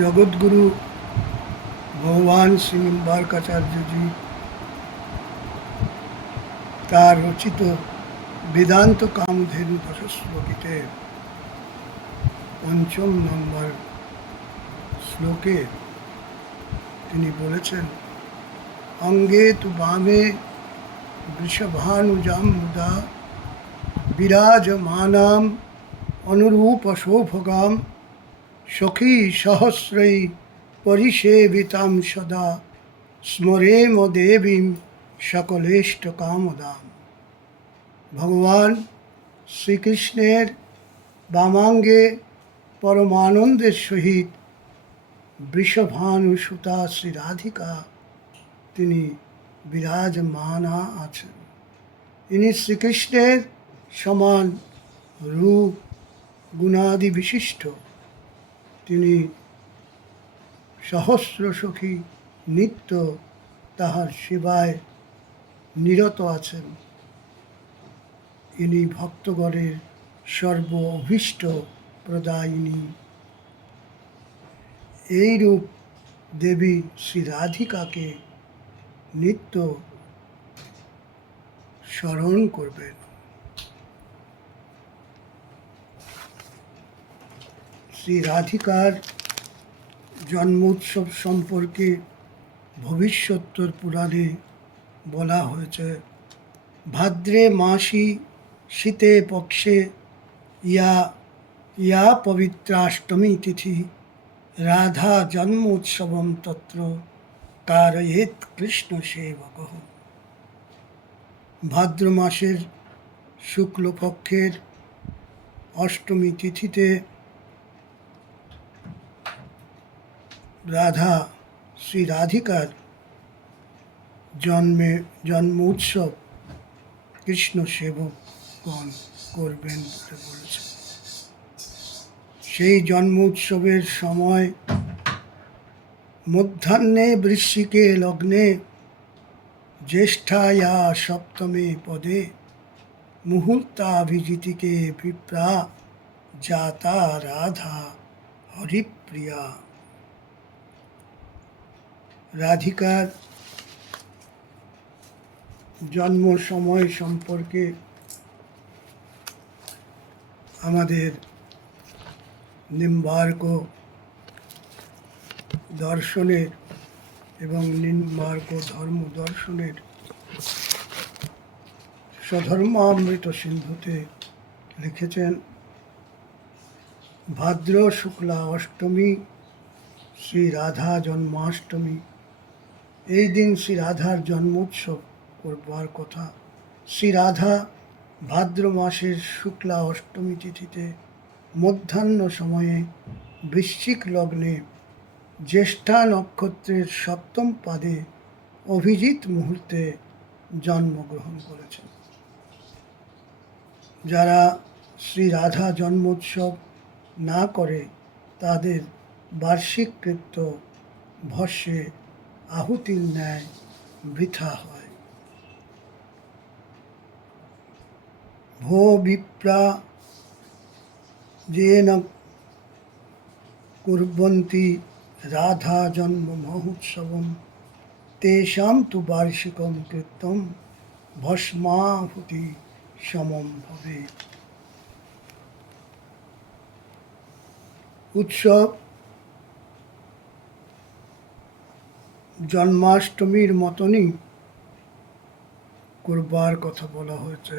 জগৎগুরু ভগবান শ্রী নিম্বার্কাচার্যজি তার রচিত বেদান্ত কামধেনু দশশ্লোকিতে পঞ্চম নম্বর শ্লোকে তিনি বলেছেন, অঙ্গে তু বামে বৃষভানুজাম মুদা, বিরাজমানাম অনুরূপ শোভগাম সখী সহস্রৈ পরিষেবিতাম সদা, স্মরেম দেবীম সকলেষ্ট কামদাম। ভগবান শ্রীকৃষ্ণের বামাঙ্গে পরমানন্দের সহিত বৃষভানু সুতা শ্রী রাধিকা তিনি বিরাজমানা আছেন। ইনি শ্রীকৃষ্ণের সমান রূপ, গুণাদি বিশিষ্ট। তিনি সহস্র সখী নিত্য তাহার সেবায় নিরত আছেন। ইনি ভক্তগণের সর্ব অভীষ্ট প্রদায়িনী। এইরূপ দেবী শ্রী রাধিকাকে নিত্য স্মরণ করবেন। শ্রী রাধিকার জন্মোৎসব সম্পর্কে ভবিষ্যত্তর পুরাণে বলা হয়েছে। ভাদ্রে মাসি শীতে পক্ষে ইয়া ইয়া পবিত্রাষ্টমী তিথি, রাধা জন্মোৎসবম তত্র কারয়েত কৃষ্ণ সেবক। ভাদ্র মাসের শুক্লপক্ষের অষ্টমী তিথিতে রাধা শ্রী রাধিকার জন্মে জন্ম উৎসব কৃষ্ণ সেবকগণ করবেন বলে বলেছে। সেই জন্ম উৎসবের সময় মধ্যাহ্নে বৃশ্চিকে লগ্নে জ্যেষ্ঠায়া সপ্তমে পদে মুহূর্তাভিজিতিকে বিপ্রা জাতা রাধা হরিপ্রিয়া রাধিকার জন্ম সময় সম্পর্কে আমাদের নিম্বার্ক দর্শনের এবং নিম্বার্ক ধর্ম দর্শনের স্বধর্মামৃত সিন্ধুতে লিখেছেন, ভাদ্র শুক্লা অষ্টমী, শ্রী রাধা জন্মাষ্টমী। এই দিন শ্রী রাধার জন্মোৎসব করবার কথা। শ্রী রাধা ভাদ্র মাসের শুক্লা অষ্টমী তিথিতে মধ্যাহ্ন সময়ে বৃশ্চিক লগ্নে জ্যেষ্ঠা নক্ষত্রের সপ্তম পাদে অভিজিৎ মুহূর্তে জন্মগ্রহণ করেছেন। যারা শ্রী রাধা জন্মোৎসব না করে তাদের বার্ষিক কৃত্য ভস্যে আহুতির ন্যায় বৃথা হয়। ভো বিপ্রা যেন কুর্বন্তি রাধা জন্ম মহোৎসবম, তেষাম তু বার্ষিকম কৃত্যম ভস্মাহুতি সমম ভবে। উৎসব জন্মাষ্টমীর মতনই করবার কথা বলা হয়েছে।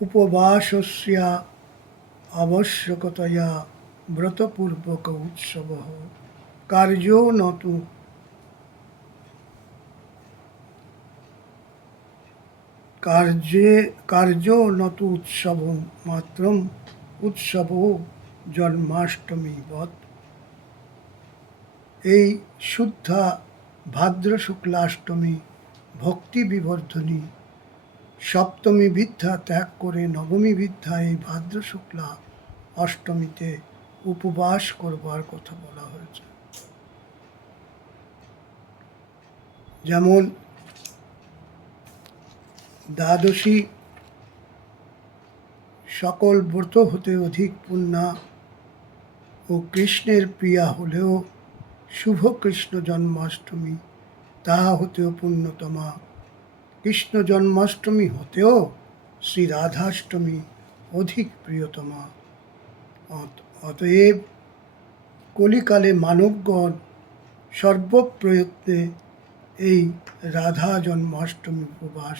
উপবাসস্যা আবশ্যকতয়া ব্রতপূর্বক উৎসব কার্য নতু কার্যে কার্য নতু উৎসব মাত্র উৎসব জন্মাষ্টমী বধ এই শুদ্ধা ভাদ্র শুক্লাষ্টমী, ভক্তি বিবর্ধনী, সপ্তমী বিদ্যা ত্যাগ করে নবমী বিদ্যা এই ভাদ্র শুক্লা অষ্টমীতে উপবাস করবার কথা বলা হয়েছে। যেমন দ্বাদশী সকল ব্রত হতে অধিক পুণ্যা ও কৃষ্ণের প্রিয়া হলেও শুভ কৃষ্ণ জন্মাষ্টমী তাহা হতেও পুণ্যতমা। কৃষ্ণ জন্মাষ্টমী হতেও শ্রী রাধাষ্টমী অধিক প্রিয়তমা। অতএব কলিকালে মানবগণ সর্বপ্রয়ত্নে এই রাধা জন্মাষ্টমী উপবাস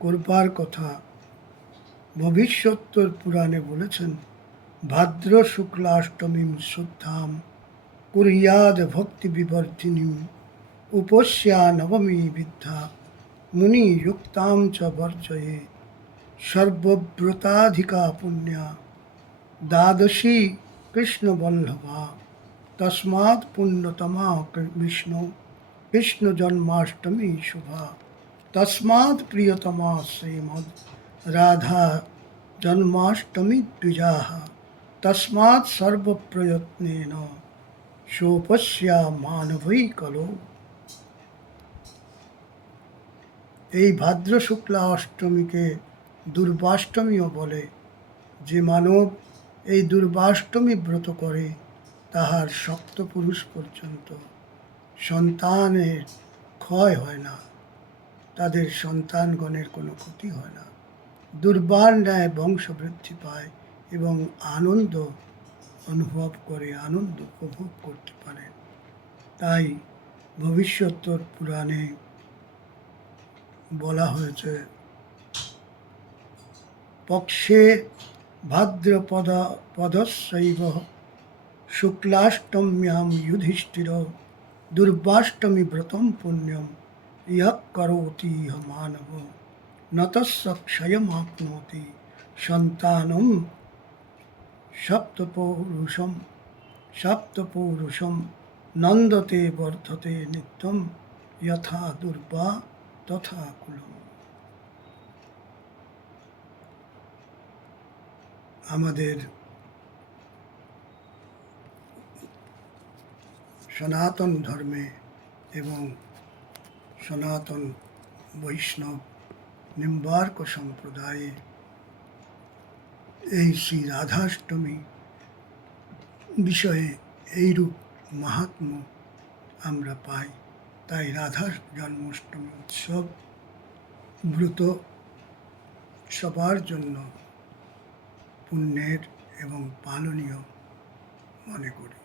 করবার কথা ভবিষ্যত্তর পুরাণে বলেছেন, ভাদ্র শুক্লাষ্টমী শ্রদ্ধাম। কুরিয়াদ ভক্তি বিবর্ধিনী উপস্যা নবমী বিদ্যা মুনি যুক্তাম চ বর্জয়ে সর্বব্রতাধিকা পুণ্যা দ্বাদশী কৃষ্ণবল্লভা তস্মাৎ পুণ্যতমা কৃ- বিষ্ণু কৃষ্ণ জন্মাষ্টমী শুভা তস্মাৎ প্রিয়তমা শ্রীমদ রাধা জন্মাষ্টমী দ্বিজাः তস্মাৎ সর্বপ্রয়ত্নেন সোপস্যা মানবৈ কলো। এই ভাদ্র শুক্লা অষ্টমীকে দুর্বাষ্টমীও বলে। যে মানব এই দুর্বাষ্টমী ব্রত করে, তাহার শক্ত পুরুষ পর্যন্ত সন্তানের ক্ষয় হয় না। তাদের সন্তানগণের কোনো ক্ষতি হয় না। দুর্বার ন্যায় বংশ বৃদ্ধি পায় এবং আনন্দ অনুভব করে, আনন্দ উপভোগ করতে পারে। তাই ভবিষ্যত্তর পুরাণে বলা হয়েছে, পক্ষে ভাদ্রপদ পদশৈব শুক্লাষ্টম্যাম যুধিষ্ঠির দুর্বাষ্টমী ব্রতম পুণ্যম ইহ করোতি ইহ মানব। নতস্য ক্ষয়মাপ্নোতি সন্তানম সপ্তপৌরুষম সপ্তপৌরুষম, নন্দতে বর্ধতে নিত্যম, যথা দুর্বা তথা কুলম। আমাদের সনাতন ধর্মে এবং সনাতন বৈষ্ণব নিম্বার্ক সম্প্রদায়ে এই শ্রী রাধাষ্টমী বিষয়ে এইরূপ মাহাত্ম্য আমরা পাই। তাই রাধা জন্মাষ্টমী উৎসব ব্রত সবার জন্য পুণ্যের এবং পালনীয় মনে করি।